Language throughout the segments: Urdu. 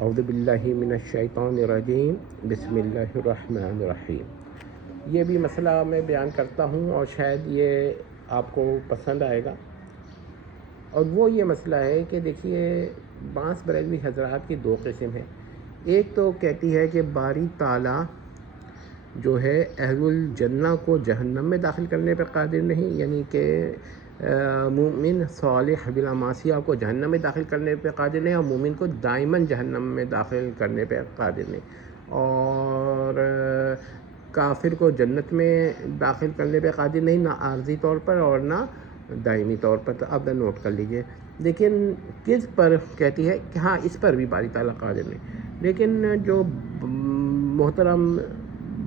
اعوذ باللہ من الشیطان الرجیم بسم اللہ الرحمن الرحیم۔ یہ بھی مسئلہ میں بیان کرتا ہوں اور شاید یہ آپ کو پسند آئے گا، اور وہ یہ مسئلہ ہے کہ دیکھیے بانس بریلوی حضرات کی دو قسم ہیں۔ ایک تو کہتی ہے کہ باری تعالیٰ جو ہے اہل الجنہ کو جہنم میں داخل کرنے پر قادر نہیں، یعنی کہ مومن صالح بلا معصیہ کو جہنم میں داخل کرنے پہ قادر نہیں، اور مومن کو دائماً جہنم میں داخل کرنے پہ قادر نہیں، اور کافر کو جنت میں داخل کرنے پہ قادر نہیں، نہ عارضی طور پر اور نہ دائمی طور پر۔ تو اب نوٹ کر لیجئے، لیکن کس پر کہتی ہے کہ ہاں اس پر بھی باری تعالیٰ قادر نہیں۔ لیکن جو محترم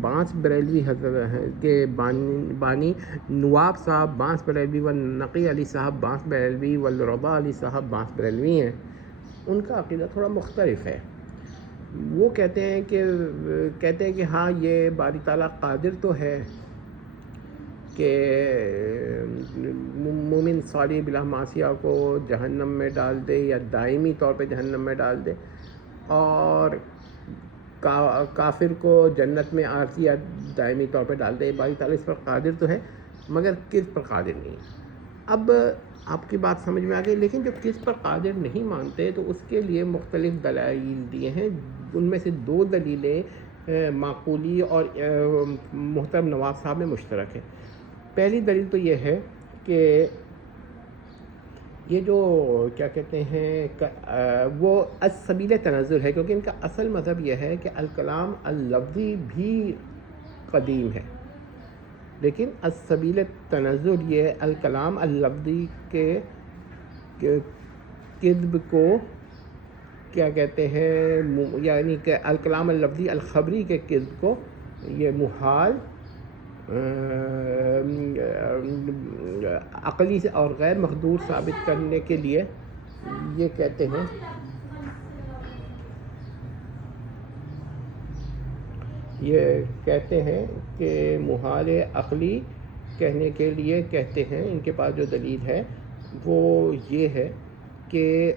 بانس بریلوی حضرت کے بانی نواب صاحب بانس بریلوی و نقی علی صاحب بانس بریلوی و رضا علی صاحب بانس بریلوی ہیں، ان کا عقیدہ تھوڑا مختلف ہے۔ وہ کہتے ہیں کہ ہاں یہ باری تعالیٰ قادر تو ہے کہ مومن صالح بلا معصیہ کو جہنم میں ڈال دے یا دائمی طور پہ جہنم میں ڈال دے، اور کافر کو جنت میں عارضی یا دائمی طور پہ ڈال دے۔ باری تعالیٰ اس پر قادر تو ہے، مگر کس پر قادر نہیں۔ اب آپ کی بات سمجھ میں آ گئی، لیکن جو کس پر قادر نہیں مانتے تو اس کے لیے مختلف دلائل دیے ہیں۔ ان میں سے دو دلیلیں معقولی اور محترم نواب صاحب میں مشترک ہے۔ پہلی دلیل تو یہ ہے کہ یہ جو کیا کہتے ہیں وہ السبیل تنزل ہے، کیونکہ ان کا اصل مذہب یہ ہے کہ الکلام اللفظی بھی قدیم ہے، لیکن السبیل تنزل یہ الکلام اللفظی کے کذب کو کیا کہتے ہیں، یعنی کہ الکلام اللفظی الخبری کے کذب کو یہ محال عقلی سے اور غیر مقدور ثابت کرنے کے لیے یہ کہتے ہیں کہ محال عقلی کہنے کے لیے کہتے ہیں، ان کے پاس جو دلیل ہے وہ یہ ہے کہ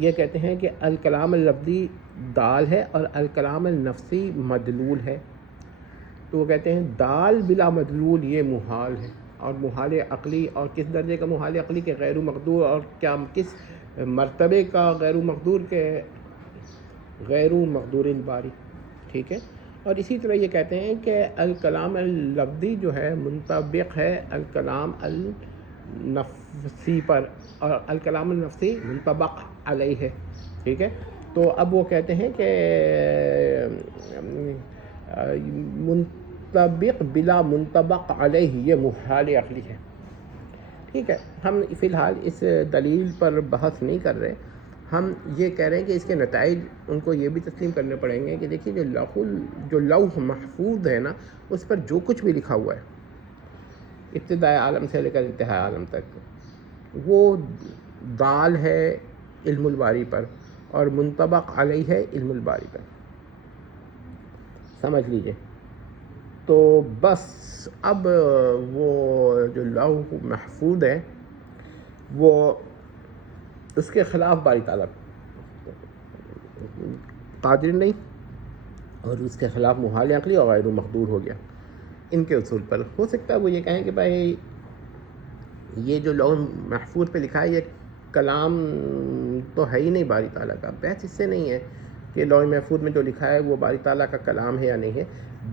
یہ کہتے ہیں کہ الکلام اللفظی دال ہے اور الکلام النفسی مدلول ہے۔ تو وہ کہتے ہیں دال بلا مدلول یہ محال ہے، اور محال عقلی، اور کس درجے کا محال عقلی کہ غیر مقدور، اور کیا کس مرتبے کا غیر مقدور کے غیر مقدور الباری، ٹھیک ہے۔ اور اسی طرح یہ کہتے ہیں کہ الکلام اللفظی جو ہے منطبق ہے الکلام النفسی پر، اور الکلام النفسی منطبق علیہ ہے، ٹھیک ہے۔ تو اب وہ کہتے ہیں کہ منطبق بلا منطبق علیہ یہ محال عقلی ہے، ٹھیک ہے۔ ہم فی الحال اس دلیل پر بحث نہیں کر رہے، ہم یہ کہہ رہے ہیں کہ اس کے نتائج ان کو یہ بھی تسلیم کرنے پڑیں گے کہ دیکھیے جو لوح محفوظ ہے نا، اس پر جو کچھ بھی لکھا ہوا ہے ابتدائے عالم سے لے کر انتہائی عالم تک، وہ دال ہے علم الباری پر اور منطبق علیہ ہے علم الباری پر، سمجھ لیجئے۔ تو بس اب وہ جو لوح محفوظ ہے وہ اس کے خلاف باری تعالیٰ قادر نہیں، اور اس کے خلاف محال عقلی اور غیر مقدور ہو گیا۔ ان کے اصول پر ہو سکتا ہے وہ یہ کہیں کہ بھائی یہ جو لوح محفوظ پہ لکھا ہے یہ کلام تو ہے ہی نہیں باری تعالیٰ کا، بحث اس سے نہیں ہے کہ لوح محفوظ میں جو لکھا ہے وہ باری تعالیٰ کا کلام ہے یا نہیں ہے،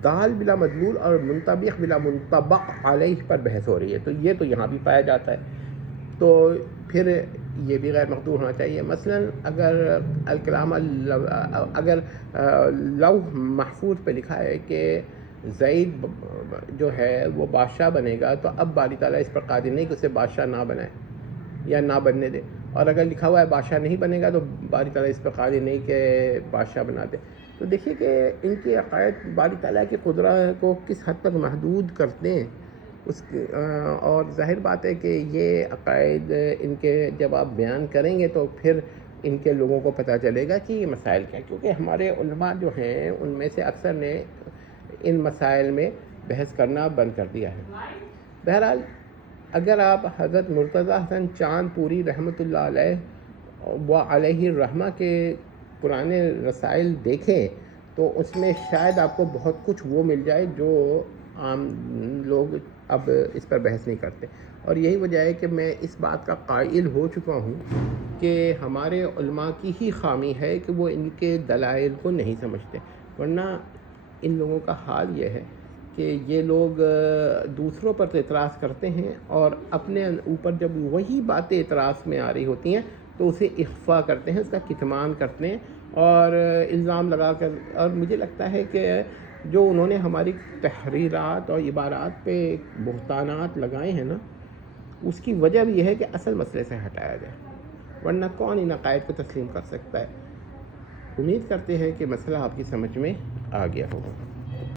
دال بلا مدلول اور منطبق بلا منطبق علیہ پر بحث ہو رہی ہے۔ تو یہ تو یہاں بھی پایا جاتا ہے، تو پھر یہ بھی غیر مقدور ہونا چاہیے۔ مثلا اگر لوح محفوظ پہ لکھا ہے کہ زید جو ہے وہ بادشاہ بنے گا، تو اب باری تعالیٰ اس پر قادر نہیں کہ اسے بادشاہ نہ بنائے یا نہ بننے دے، اور اگر لکھا ہوا ہے بادشاہ نہیں بنے گا تو باری تعالیٰ اس پر قادر نہیں کہ بادشاہ بنا دے۔ تو دیکھیے کہ ان کے عقائد باری تعالیٰ کی قدرت کو کس حد تک محدود کرتے ہیں، اور ظاہر بات ہے کہ یہ عقائد ان کے جب آپ بیان کریں گے تو پھر ان کے لوگوں کو پتہ چلے گا کہ یہ مسائل کیا ہیں، کیونکہ ہمارے علماء جو ہیں ان میں سے اکثر نے ان مسائل میں بحث کرنا بند کر دیا ہے۔ بہرحال اگر آپ حضرت مرتضیٰ حسن چاند پوری رحمۃ اللہ علیہ و علیہ الرحمہ کے پرانے رسائل دیکھیں تو اس میں شاید آپ کو بہت کچھ وہ مل جائے جو عام لوگ اب اس پر بحث نہیں کرتے. اور یہی وجہ ہے کہ میں اس بات کا قائل ہو چکا ہوں کہ ہمارے علماء کی ہی خامی ہے کہ وہ ان کے دلائل کو نہیں سمجھتے. ورنہ ان لوگوں کا حال یہ ہے کہ یہ لوگ دوسروں پر اعتراض کرتے ہیں اور اپنے اوپر جب وہی باتیں اعتراض میں آ رہی ہوتی ہیں تو اسے اخفا کرتے ہیں, اس کا کتمان کرتے ہیں اور الزام لگا کر. اور مجھے لگتا ہے کہ جو انہوں نے ہماری تحریرات اور عبارات پہ بہتانات لگائے ہیں نا, اس کی وجہ بھی یہ ہے کہ اصل مسئلے سے ہٹایا جائے, ورنہ کون ان عقائد کو تسلیم کر سکتا ہے. امید کرتے ہیں کہ مسئلہ آپ کی سمجھ میں آ گیا ہوگا.